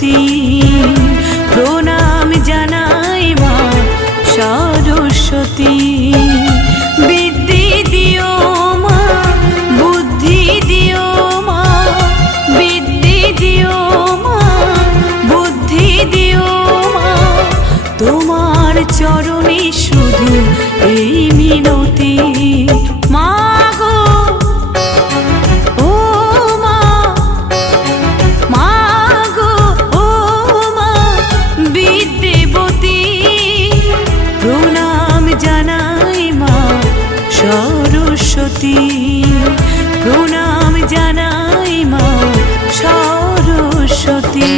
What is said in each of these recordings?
সরস্বতী প্রণাম জানাই মা সরস্বতী। বিদ্যে দিও মা, বুদ্ধি দিও মা, বিদ্যে দিও মা, বুদ্ধি দিও মা, তোমার চরণে শুধু এই মিনতি। মা গো ও মা, মা গো ও মা বিদ্যেবতী, প্রণাম জানাই মা সরস্বতী, প্রণাম জানাই মা সরস্বতী।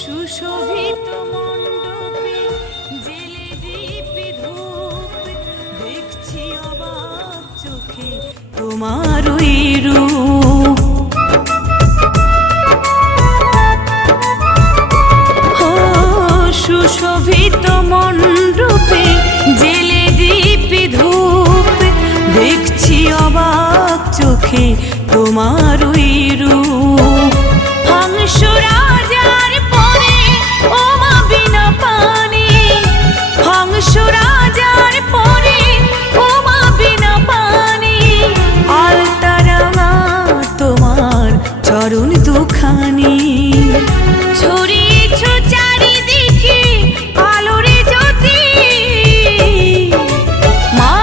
সুশোভিত মণ্ডপে জেলে দীপে ধূপ, দেখছি অবাক চোখে তোমার ওই রূপ। ও সুশোভিত মণ্ডপে জেলে দীপে ধূপ, দেখছি অবাক চোখে তোমার ওই রূপ। হংস রাজার পরে ও মা বিনা পানি, হংস রাজার পরে ও মা বিনা পানি, আলতা রাঙা তোমার চরণ দুখানি, ছড়িয়েছ চারিদিকে আলোরে জ্যোতি। মা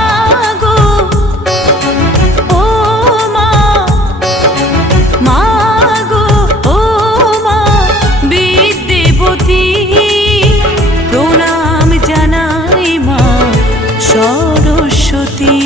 গো ও মা, মা গো ও মা বিদ্যেবতী, প্রণাম জানাই মা সরস্বতী।